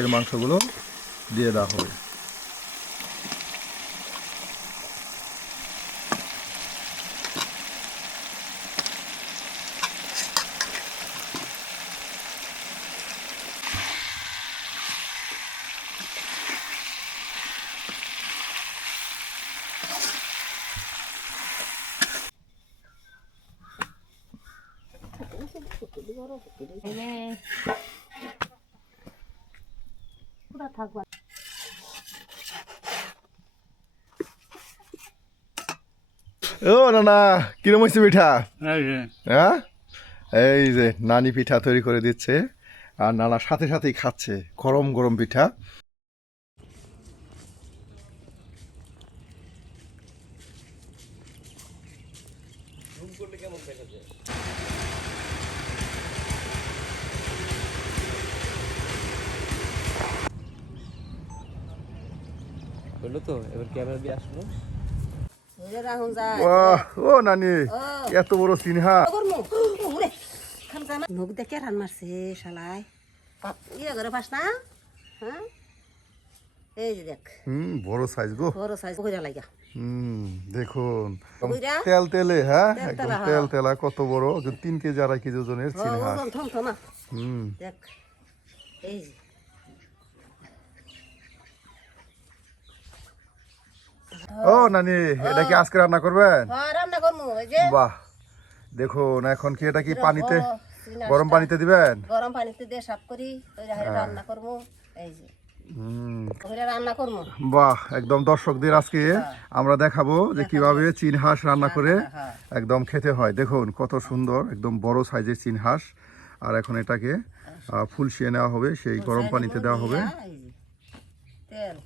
এর মাংসগুলো দিয়ে দেওয়া হবে। ও নানা কিরম হয়েছে পিঠা? হ্যাঁ, এই যে নানি পিঠা তৈরি করে দিচ্ছে আর নানা সাথে সাথেই খাচ্ছে গরম গরম পিঠা। হলো তো, এবার ক্যামেরা দিয়ে আসলো। বাহ, ও নানি এত বড় সিনহা। মুখ দেখে রান মারছে শালায় ইয়ে করে পাস না। হ্যাঁ এই যে দেখ বড় সাইজ গো, বড় সাইজ কইরা লাগা। দেখুন কইরা? তেল তেলে, হ্যাঁ তেল একদম তেলা, তেল তেলা, কত বড় 3 কেজি 2.5 কেজি ওজনের সিনহা। ওজন থমথম না হুম দেখ এই যে ও নানি এটা কি আজকে রান্না করবেন? হ্যাঁ রান্না করমু এই যে বাহ, দেখুন এখন কি এটা কি এরকম পানিতে বড় সিনাসটা গরম পানিতে দিবেন? গরম পানিতে দিয়ে সাফ করি ওইটা রান্না করমু এই যে ওইটা রান্না করমু। বাহ, একদম দর্শকদের আজকে আমরা দেখাবো যে কিভাবে চীন হাঁস রান্না করে হ্যাঁ। একদম খেতে হয়। দেখুন কত সুন্দর, একদম বড় সাইজের চীন হাঁস। আর এখন এটাকে ফুলসিয়ে নেওয়া হবে, সেই গরম পানিতে দেওয়া হবে। এই যে তেল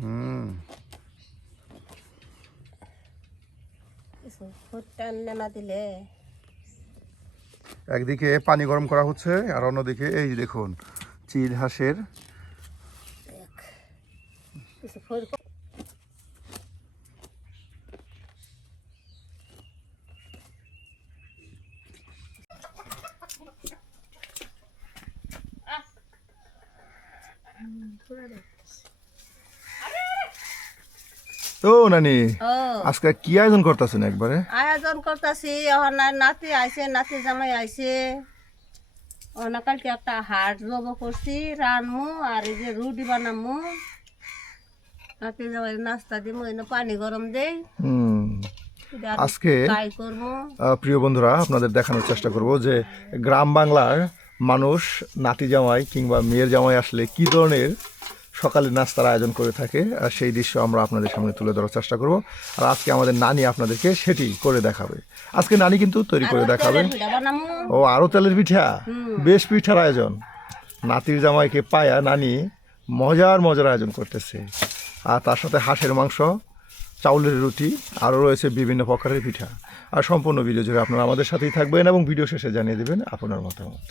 হুম কিছু ফুটটা না দিলে একদিকে পানি গরম করা হচ্ছে আর অন্যদিকে এই যে দেখুন চীন হাঁসের কিছু ফুট ও নানি ও আজকে কি আয়োজন করতেছেন একবারে? আয়োজন করতেছি এখন নাতি আইছে নাতি জামাই আইছে অনাকালকে একটা হাট জব করছি রানমু আর এই যে রুটি বানামু নাতি জামাই নাস্তা দিমু এনে পানি গরম দেই হুম আজকে ফ্রাই করমু। প্রিয় বন্ধুরা আপনাদের দেখানোর চেষ্টা করব যে গ্রাম বাংলার মানুষ নাতি জামাই কিংবা মেয়ের জামাই আসলে কি ধরনের সকালে নাস্তার আয়োজন করে থাকে, আর সেই দৃশ্য আমরা আপনাদের সামনে তুলে ধরার চেষ্টা করব। আর আজকে আমাদের নানি আপনাদেরকে সেটি করে দেখাবে। আজকে নানি কিন্তু তৈরি করে দেখাবে। পিঠা বানামু ও আরো তেলের পিঠা, বেশ পিঠার আয়োজন। নাতির জামাইকে পায়া নানি মজার আয়োজন করতেছে। আর তার সাথে হাঁসের মাংস, চাউলের রুটি, আরও রয়েছে বিভিন্ন প্রকারের পিঠা। আর সম্পূর্ণ ভিডিও জুড়ে আপনারা আমাদের সাথেই থাকবেন এবং ভিডিও শেষে জানিয়ে দেবেন আপনার মতামত।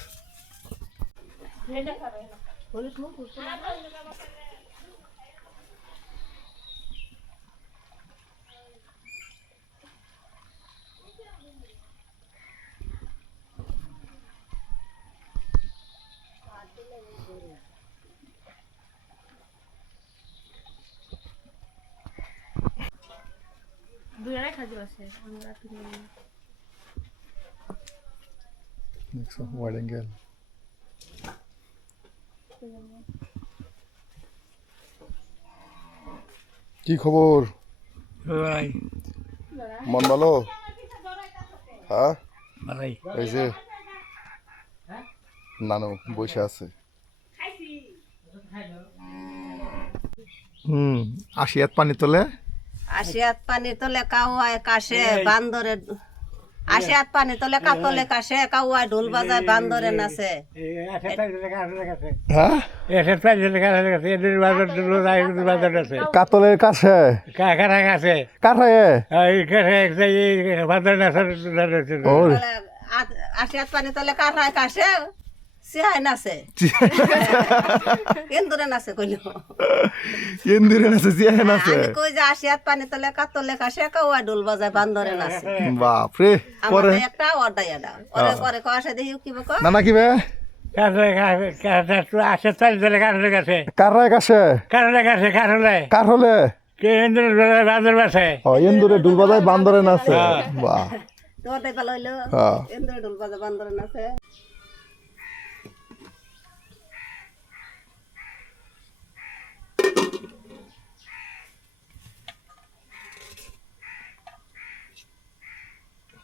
ওয়াইড অ্যাঙ্গেল কি খবর? মন ভালো? হ্যাঁ এই যে নানু বসে আছে। আশিয়াত পানি তোলে, আশিয়াত পানি তোলে কাউয়ায় কাশে বান্দরে আশিয়াত পানি তোলে কাতলে কাশে কাউয়ায় ঢোল বাজায় বান্দরে নাচে। হ্যাঁ কাতলের কাছে কাঠায় আশিয়াত পানি তোলে কাঠায় কাশে সিহাই নাচে ইন্দুরে নাচে কইল ইন্দুরে নাচে জিয়া নাচে। আমি কই যে আশিয়াত পানি তোলে কাতলে কাশে কাউয়ায় ঢোল বাজায় বান্দরে নাচে। বাপ রে, আমাদের একটা অর্ডাই এটা ওরে করে কষে দেখি কি বকো নানা কি বে আসে তাই কারণে গেছে কার রায় কাছে কারণে গেছে কারণে কার হলে বাজার বাসে ও ইন্দুরে ডুল বাজায় বান্দরে নাচে হ্যাঁ। বাহ তোমার তাই ভালো হইলো হ্যাঁ। এন্দ্র ঢোল বাজা বান্দর নাচে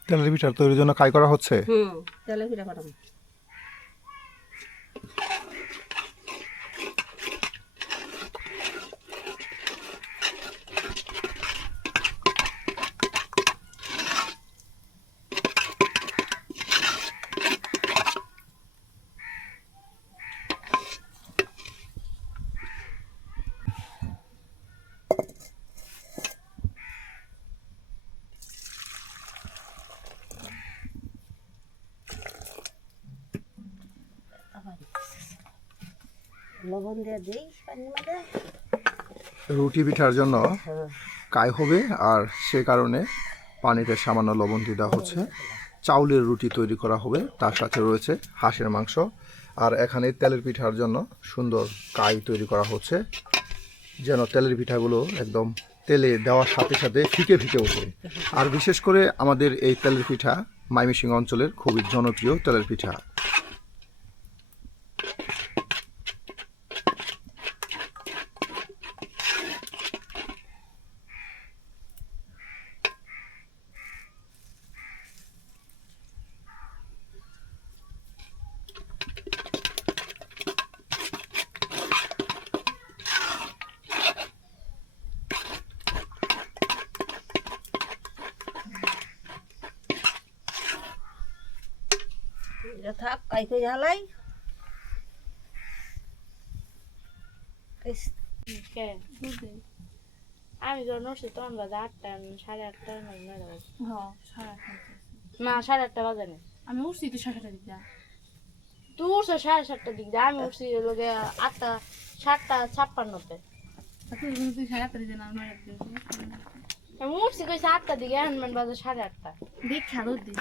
তেলের পিঠার তৈরির জন্য কাই করা হচ্ছে তেলে পিঠা করাম লবণ দিয়ে দিই পানির মধ্যে রুটি পিঠার জন্য কাই হবে আর সে কারণে পানিতে সামান্য লবণ দিয়ে দেওয়া হচ্ছে চাউলের রুটি তৈরি করা হবে তার সাথে রয়েছে হাঁসের মাংস আর এখানে তেলের পিঠার জন্য সুন্দর কাই তৈরি করা হচ্ছে যেন তেলের পিঠাগুলো একদম তেলে দেওয়ার সাথে সাথে ফিকে ফিকে ওঠে আর বিশেষ করে আমাদের এই তেলের পিঠা ময়মনসিংহ অঞ্চলের খুবই জনপ্রিয় তেলের পিঠা এটা থাক কাই করে হালাই কে? আমি যখন উঠছি তখন বাজে 8টা 8:30 9টা বাজে না 8:30 বাজে না আমি উঠছি তো 7টার দিকে তুই উঠছো 7:30টার দিক দিয়ে আমি উঠছি লোকে 8টা 7:56-তে তুই কিন্তু 7টার দিকে না 9টার দিকে আমি উঠছি কইছে 8টার দিকে এখন বাজে 8:30 দেখ খেলো দি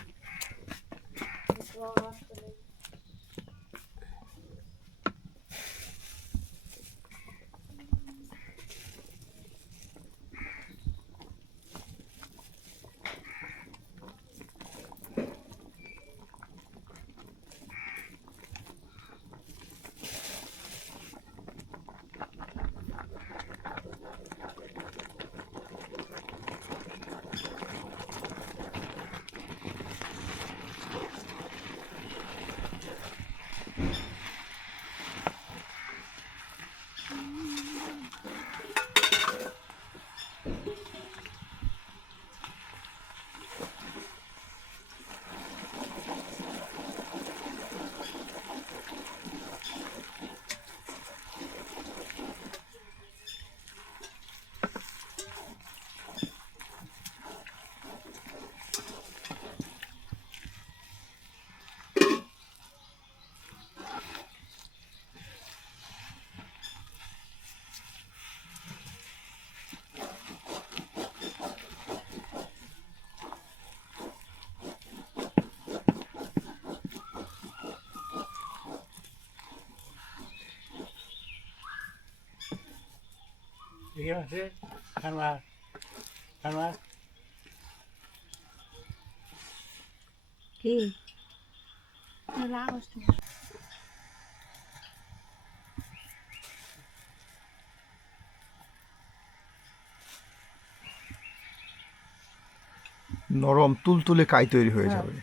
ঠিক আছে খানবার খানবার কি লাগস নরম তুলতুলে কাই তৈরি হয়ে যাবে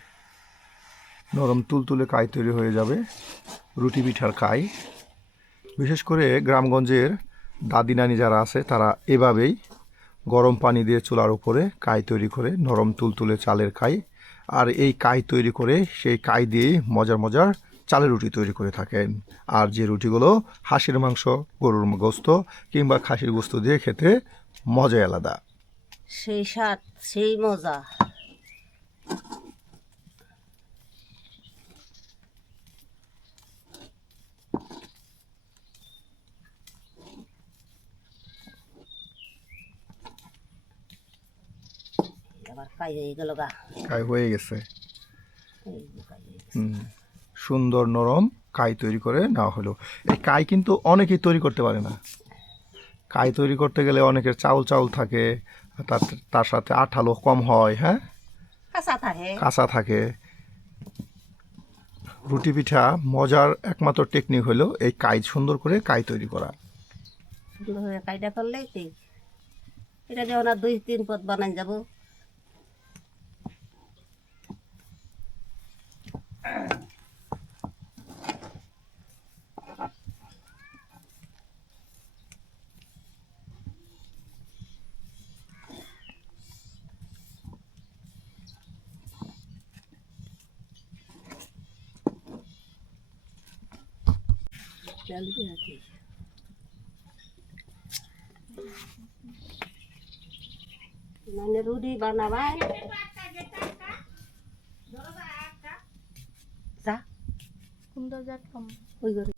নরম তুলতুলে কাই তৈরি হয়ে যাবে রুটি পিঠার কাই বিশেষ করে গ্রামগঞ্জের দাদি নানি যারা আছে তারা এভাবেই গরম পানি দিয়ে চুলার উপরে কাই তৈরি করে নরম তুলতুলে চালের কাই আর এই কাই তৈরি করে সেই কাই দিয়ে মজার মজার চালের রুটি তৈরি করে থাকেন আর যে রুটিগুলো হাঁসের মাংস গরুর গোস্ত কিংবা খাসির গোস্ত দিয়ে খেতে মজাই আলাদা সেই স্বাদ সেই মজা আবার কাই হয়ে গেল গা কাই হয়ে গেছে এই যে কাই হয়ে গেছে। সুন্দর নরম কাই তৈরি করে নেওয়া হলো। এই কাই কিন্তু অনেকেই তৈরি করতে পারে না। কাই তৈরি করতে গেলে অনেকের চাউল চাউল থাকে, তার সাথে আঠালো কম হয়, হ্যাঁ, কাঁচা থাকে। কাঁচা থাকে। রুটি পিঠা মজার একমাত্র টেকনিক হলো এই কাই সুন্দর করে কাই তৈরি করা। সুন্দর করে কাইটা করলেই ঠিক। এটা যেমন আর 2-3 পদ বানাই যাব। মানে রুটি বানাবাই যা কোনটা যাক কম ওই করে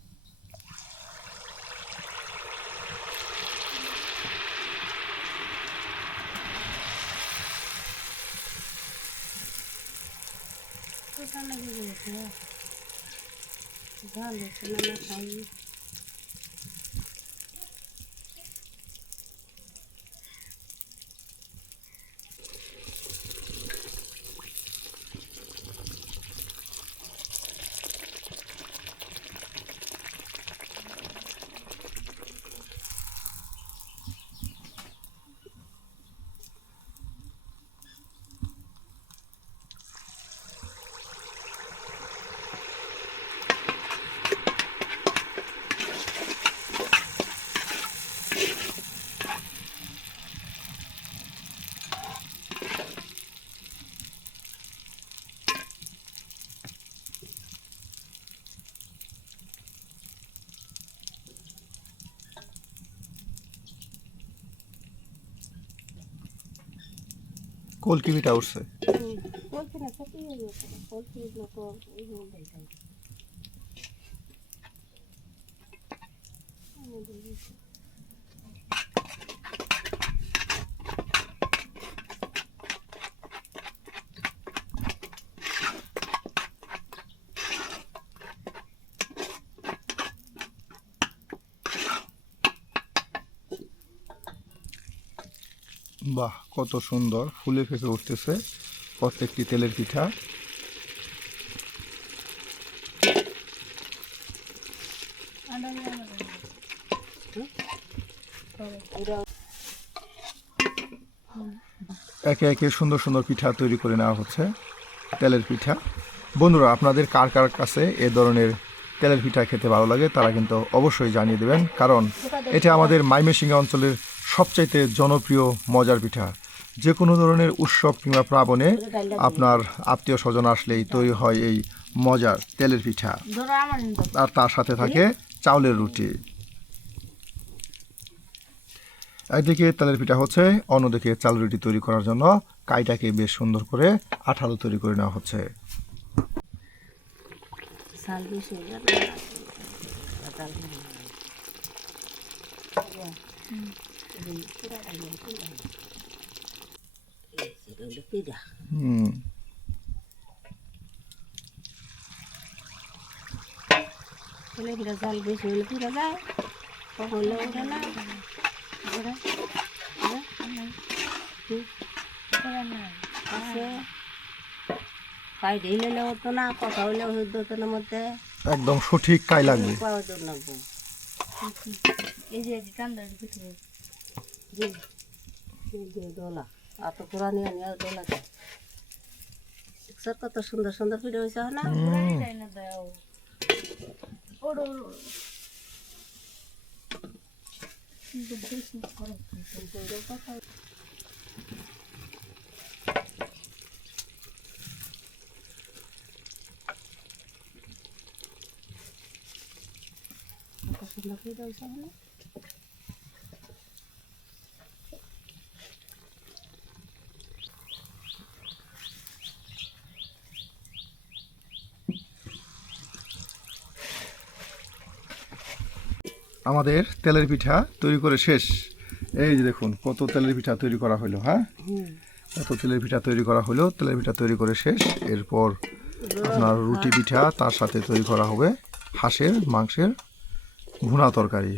ভালো না খাই কলকি পিঠা উঠছে। বলছি না সত্যি বলছি তো এই দেখাই বাহ, কত সুন্দর ফুলে ফেঁপে উঠতেছে প্রত্যেকটি তেলের পিঠা। একে একে সুন্দর সুন্দর পিঠা তৈরি করে নেওয়া হচ্ছে, তেলের পিঠা। বন্ধুরা, আপনাদের কার কার কাছে এ ধরনের তেলের পিঠা খেতে ভালো লাগে তারা কিন্তু অবশ্যই জানিয়ে দেবেন, কারণ এটা আমাদের ময়মনসিংহ অঞ্চলের সবচাইতে জনপ্রিয় মজার পিঠা। যে কোনো ধরনের উৎসব কিংবা প্রাবণে আপনার আত্মীয় স্বজন আসলেই তৈরি হয় এই মজার তেলের পিঠা, ধরো আমার নিতে আর তার সাথে থাকে চাউলের রুটি। একদিকে তেলের পিঠা হচ্ছে, অন্যদিকে চাল রুটি তৈরি করার জন্য কাইটাকে বেশ সুন্দর করে আঠালো তৈরি করে নেওয়া হচ্ছে। সাল বেশি হয়ে যাবে হুম, জাল বেশি হলে পুরা যায়, হলে ওঠে না আছে কাই ঢিলে হতো না, কথা হলে হতো না মধ্যে একদম সঠিক কাই লাগবে। পাওয়া জন্য লাগবো। এই যে কান্দা পিঠে জি দোলা এত পুরানি আনি আর দোলা দেয়। স্যার কত সুন্দর সুন্দর পিঠে হয়েছে না। তাই না দাও ওড়ো কত সুন্দর পিঠে হয়েছে না। আমাদের তেলের পিঠা তৈরি করে শেষ। এই যে দেখুন কত তেলের পিঠা তৈরি করা হলো, হ্যাঁ, কত তেলের পিঠা তৈরি করা হলো। তেলের পিঠা তৈরি করে শেষ, এরপর আপনার রুটি পিঠা তার সাথে তৈরি করা হবে। হাঁসের মাংসের ভুনা তরকারি।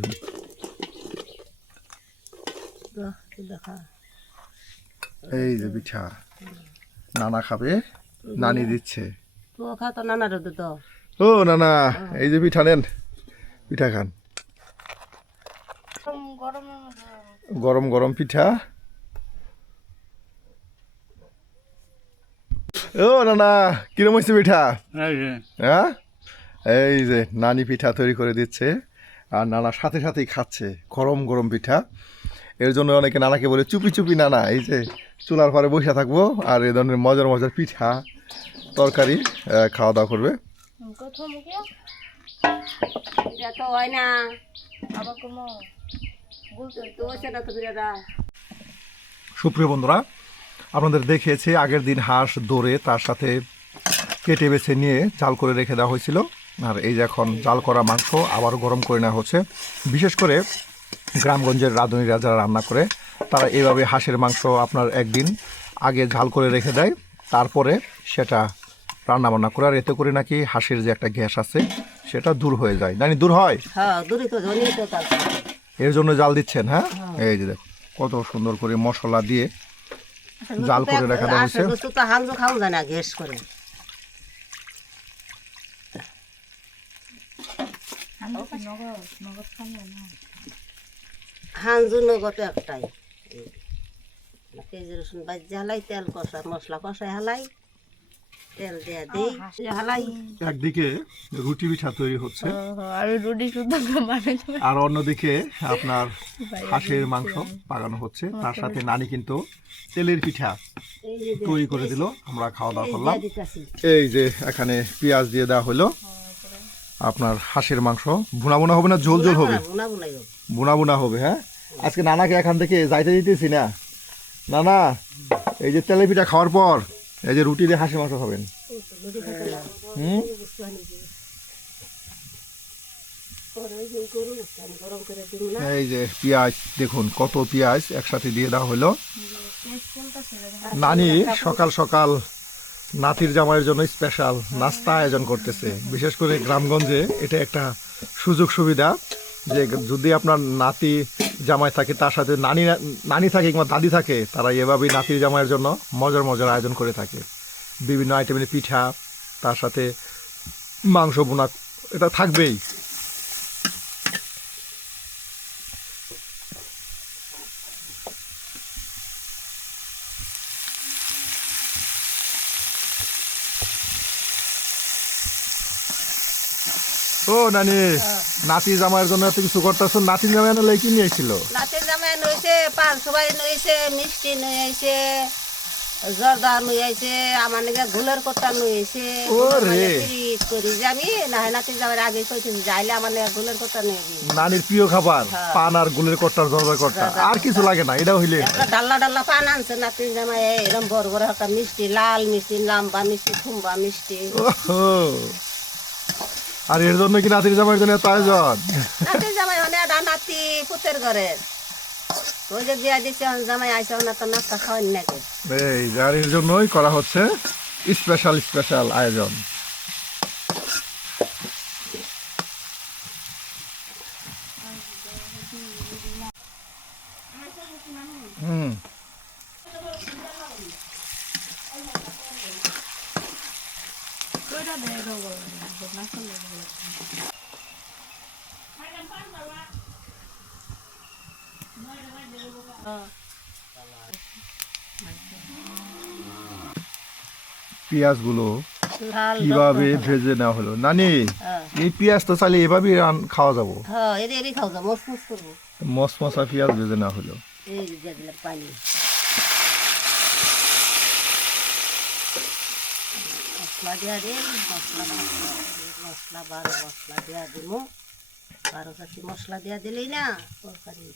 দেখা এই যে পিঠা নানা খাবে, নানি দিচ্ছে। তো খা তো নানার তো ও নানা, এই যে পিঠা নেন, পিঠা খান। গরমের মধ্যে গরম গরম পিঠা। ও নানা, কিরম হয়েছে পিঠা? হ্যাঁ, এই যে নানি পিঠা তৈরি করে দিচ্ছে আর নানা সাথে সাথেই খাচ্ছে গরম গরম পিঠা। এর জন্য অনেকে নানাকে বলে চুপি চুপি নানা, এই যে চুলার পারে বসে থাকবো আর এই ধরনের মজার মজার পিঠা তরকারি খাওয়া দাওয়া করবে। কোথাও মুখে এটা তো হয় না, আবার কোনো তো সেটা তো বিরাটা সুপ্রিয় বন্ধুরা, আপনাদের দেখিয়েছি আগের দিন হাঁস দৌড়ে তার সাথে কেটে বেছে নিয়ে জাল করে রেখে দেওয়া হয়েছিল। আর এই যে এখন জাল করা মাংস আবার গরম করে নেওয়া হচ্ছে। বিশেষ করে গ্রামগঞ্জের রাঁধুনিরা যারা রান্না করে তারা এইভাবে হাঁসের মাংস আপনার একদিন আগে ঝাল করে রেখে দেয়, তারপরে সেটা রান্না বান্না করে। আর এতে করে নাকি হাঁসের যে একটা গ্যাস আছে সেটা দূর হয়ে যায়। নানি দূর হয়? হ্যাঁ দূরে তো ধনী তো তার এর জন্য জাল দিচ্ছেন? হ্যাঁ, এই যে দেখো কত সুন্দর করে মশলা দিয়ে জাল করে রাখা দেওয়া হয়েছে। তো হাঞ্জু খাওয়া যায় না গ্যাস করে। হাঞ্জু নগদ একটাই, পেঁয়াজ রসুন বাজি হালাই, তেল কষা মশলা কষাই হালাই, তেল দেয়া দিই হালাই। একদিকে রুটি পিঠা তৈরি হচ্ছে আমি রুটি শুদ্ধ বানাইতে আর অন্যদিকে আপনার হাঁসের মাংস পাকানো হচ্ছে। তার সাথে নানি কিন্তু তেলের পিঠা তৈরি করে দিল, আমরা খাওয়া দাওয়া করলাম। এই যে এখানে পেঁয়াজ দিয়ে দেওয়া হলো আপনার হাঁসের মাংস। ভুনা ভুনা হবে না ঝোল ঝোল হবে? ভুনা ভুনা হবে। হ্যাঁ, আজকে নানাকে এখান থেকে যাইতে দিতেছি না। নানা, এই যে তেলের পিঠা খাওয়ার পর এই যে রুটি দিয়ে হাঁসের মাংস খাবেন। এই যে পেঁয়াজ দেখুন, কত পেঁয়াজ একসাথে দিয়ে দেওয়া হলো। নানি সকাল সকাল নাতির জামাইয়ের জন্য স্পেশাল নাস্তা আয়োজন করতেছে। বিশেষ করে গ্রামগঞ্জে এটা একটা সুযোগ সুবিধা যে যদি আপনার নাতি জামাই থাকে তার সাথে নানি থাকে কিংবা দাদি থাকে, তারা এভাবেই নাতির জামাইয়ের জন্য মজার মজার আয়োজন করে থাকে। বিভিন্ন আইটেমের পিঠা, তার সাথে মাংস বোনা, এটা থাকবেই। ও নানি, নাতি জামাইয়ের জন্য এত কিছু করতেছ, নাতি জামাই না কি নিয়ে এসেছিল? নাতির জামাই নইছে, পান সবাই নইছে, মিষ্টি নই আইছে, জর্দা নই আইছে, আমার নাকি গুলের কোটা নই আইছে। ওরে করি যে আমি না নাতির জামাই আগে কইছি যাইলে আমার নাকি গুলের কোটা নই আবি। নানির প্রিয় খাবার পান আর গুলের কট্টার জর্দার কট্টা, আর কিছু লাগে না, এটা হইলে। একটা ডাল্লা ডাল্লা পান আনছে নাতির জামাই, এরকম বড় বড় একটা মিষ্টি, লাল মিষ্টি, লাম্বা মিষ্টি, খুম্বা মিষ্টি। ওহো, আর এর জন্য কি নাতির জামাইয়ের জন্য এত আয়োজন? নাতির জামাই মানে একটা নাতি পুতের ঘরে ওই যে বিয়া দিচ্ছে, জামাই আইসা না তো নাস্তা খাওয়ান নাকি। এই যার এর জন্যই করা হচ্ছে স্পেশাল স্পেশাল আয়োজন। হুম, পেঁয়াজগুলো লাল কিভাবে ভেজে নেওয়া হলো? নানি, এই পেঁয়াজ তো চাইলে এভাবে খাওয়া যাবো। হ্যাঁ এরই খাও যা মসমস করবো। মশমশা পেঁয়াজ ভেজে নেওয়া হলো। এই দিয়ে দিলাম পানি, মশলা দিয়া দিই, মশলা 12 মশলা দিয়া দিব, 12 চারটি মশলা দিয়া দিলেই না তরকারি।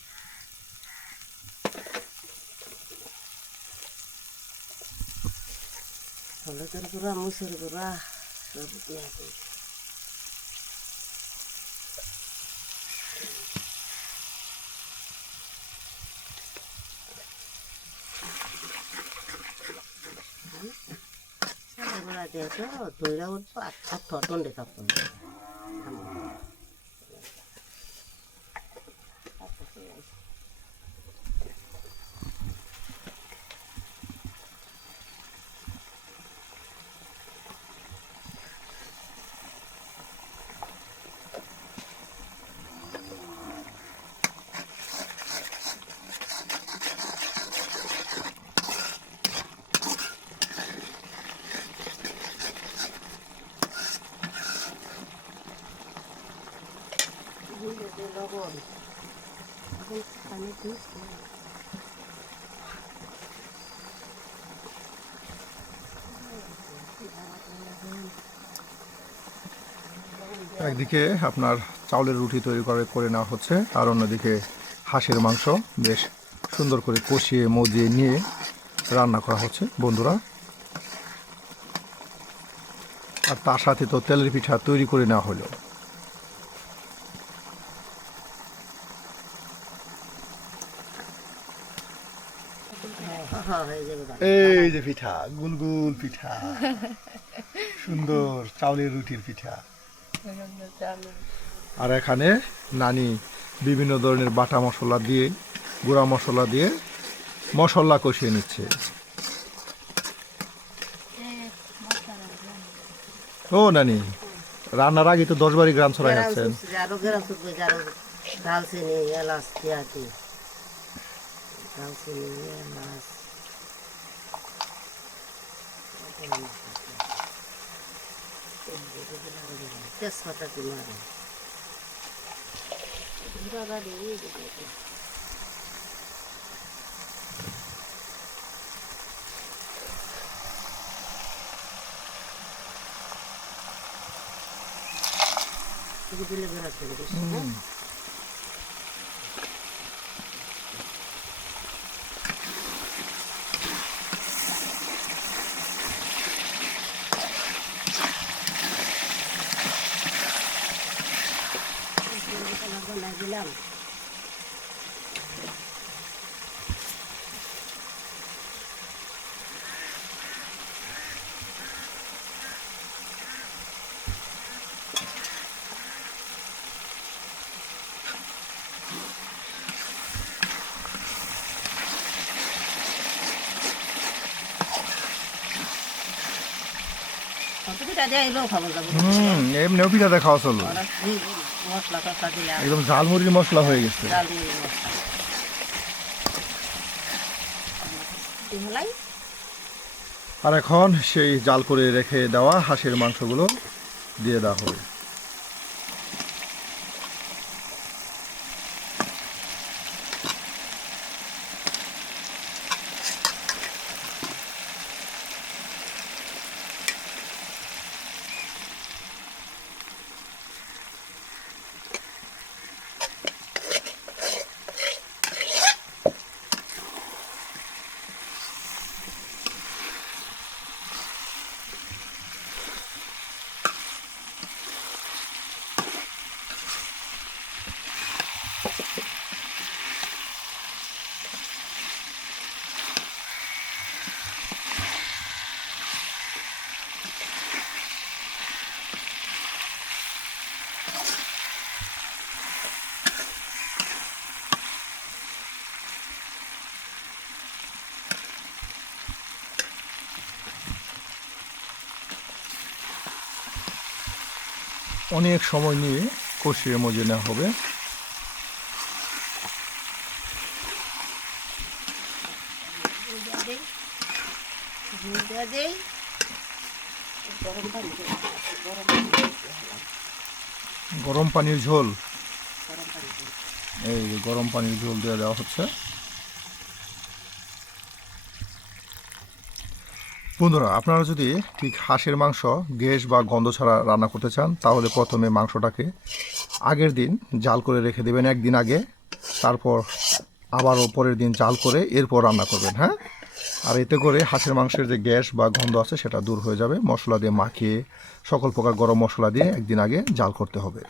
হলুদের গুঁড়া, মুসুর গুঁড়া সব দিয়া দিই। গুঁড়া দিয়ে তো দইরা উঠবো, আর থটন দিয়ে থাকতো। পানি দিস একদিকে আপনার চাউলের রুটি তৈরি করে নেওয়া হচ্ছে, আর অন্যদিকে হাঁসের মাংস বেশ সুন্দর করে কষিয়ে মজিয়ে নিয়ে রান্না করা হচ্ছে বন্ধুরা। আর তার সাথে তো তেলের পিঠা তৈরি করে নেওয়া হলো। হয়ে যাবে ভালো। এই যে পিঠা, গুলগুল পিঠা, সুন্দর চাউলের রুটির পিঠা। আর এখানে নানি বিভিন্ন ধরনের বাটা মশলা দিয়ে, গুঁড়া মশলা দিয়ে মশলা কষিয়ে নিচ্ছে। ও নানি, রান্নার আগে তো 10 বারই গ্রাম ছড়াই যাচ্ছেন। আরো গেরাম শুকবে, আরো দালচিনি, এলাচ, পেঁয়াজি, দালচিনি, এলাচ, তেজপাতা কি মারে দিলে বেড়া চলে বেশি, হ্যাঁ? দিলাম পিঠা দিয়ে এলেও খাবো যাবো, এমনিও পিঠা দেখাওয়া চলো, মশলা টসলা দিলাম, একদম ঝালমুড়ির মশলা হয়ে গেছে। ডাল দিয়ে মশলা হলাই। আর এখন সেই জাল করে রেখে দেওয়া হাঁসের মাংসগুলো দিয়ে দেওয়া হবে। অনেক সময় নিয়ে কষিয়ে মজিয়ে নেওয়া হবে। গরম পানির ঝোল, এই যে গরম পানির ঝোল দিয়ে দেওয়া হচ্ছে। বন্ধুরা, আপনারা যদি ঠিক হাঁসের মাংস গ্যাস বা গন্ধ ছাড়া রান্না করতে চান, তাহলে প্রথমে মাংসটাকে আগের দিন জাল করে রেখে দেবেন, একদিন আগে, তারপর আবারও পরের দিন জাল করে এরপর রান্না করবেন, হ্যাঁ। আর এতে করে হাঁসের মাংসের যে গ্যাস বা গন্ধ আছে সেটা দূর হয়ে যাবে। মশলা দিয়ে মাখিয়ে, সকল প্রকার গরম মশলা দিয়ে একদিন আগে জাল করতে হবে।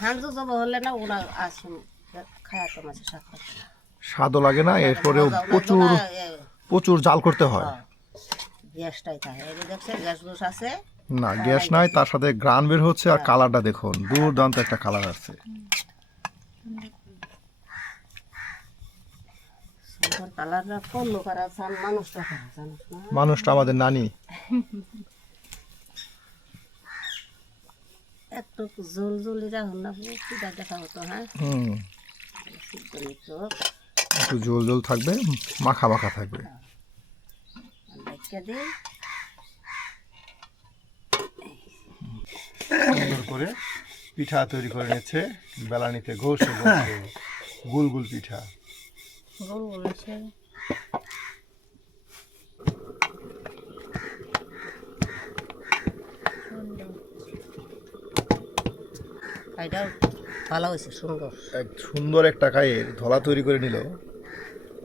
হাঁসু জব হলে না ওরা আসুন খায় তো মাছের শাক খায় না। স্বাদও লাগে না, এরপরেও প্রচুর প্রচুর জাল করতে হয়। গ্যাসটাই থাকে, এই যে দেখছেন গ্যাস গুস আছে না, গ্যাস নাই, তার সাথে গ্রান বের হচ্ছে, আর কালারটা দেখুন, দুর্দান্ত একটা কালার আসছে। কালারটা কোন লোক আর আছেন, মানুষটা খারাপ জানিস না। মানুষটা আমাদের নানি। একটু জল জলি রাখুন না, পিঠা দেখা হতো, হ্যাঁ। একটু ঝোল ঝোল থাকবে, মাখা মাখা থাকবে। দেখে দিই সুন্দর করে পিঠা তৈরি করে নিচ্ছে বেলানিতে ঘষে ঘষে গুল গুল পিঠা। গোল গোল আছে এটাও ভালো হয়েছে সুন্দর। এক সুন্দর একটা কায়ের ধলা তৈরি করে নিল,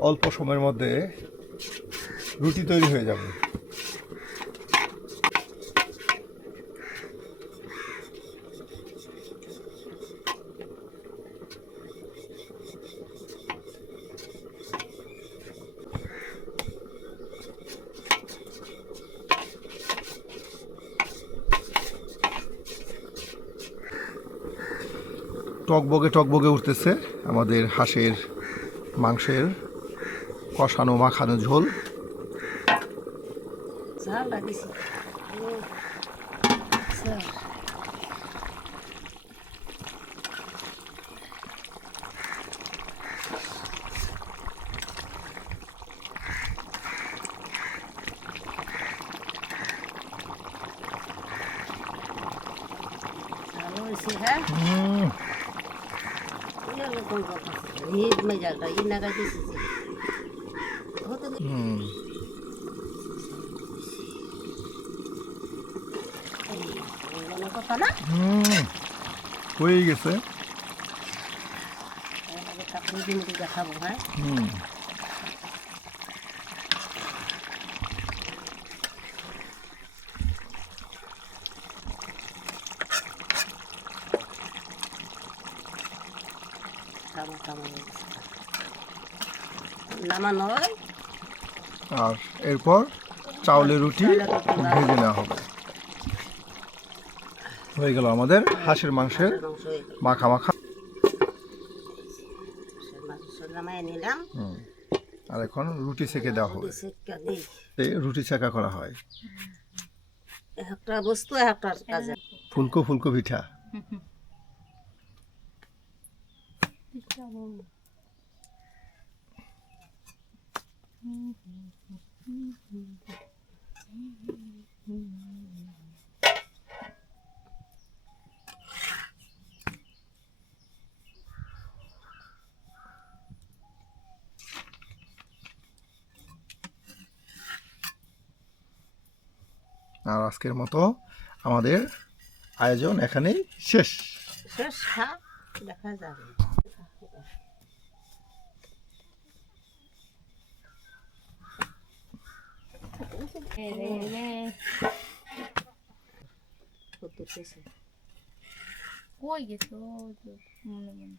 অল্প সময়ের মধ্যে রুটি তৈরি হয়ে যাবে। টকবগে টকবগে উঠতেছে আমাদের হাঁসের মাংসের কষানো মাখানো ঝোল। ঝালটা দিছি ভালো হয়েছে। হ্যাঁ হিট মেজালটা ই নাগাই দিছি হতে কথা না হয়ে গেছে। দেখাবো। হ্যাঁ নামানো হয় আর এরপর চাউলের রুটি ভেজে নেওয়া হবে। হয়ে গেল আমাদের হাঁসের মাংসের মাংস হয়ে গেল। মাখা মাখা। মাংস নামায় নিলাম আর এখন রুটি সেকে দেওয়া হবে। সেকা দিই এই রুটি সেকা করা হয়। একটা বস্তু একটা কাজে ফুলকো ফুলকো পিঠা। আর আজকের মতো আমাদের আয়োজন এখানেই শেষ। শেষ খা দেখা যাবে। কই গেছো মনে মনে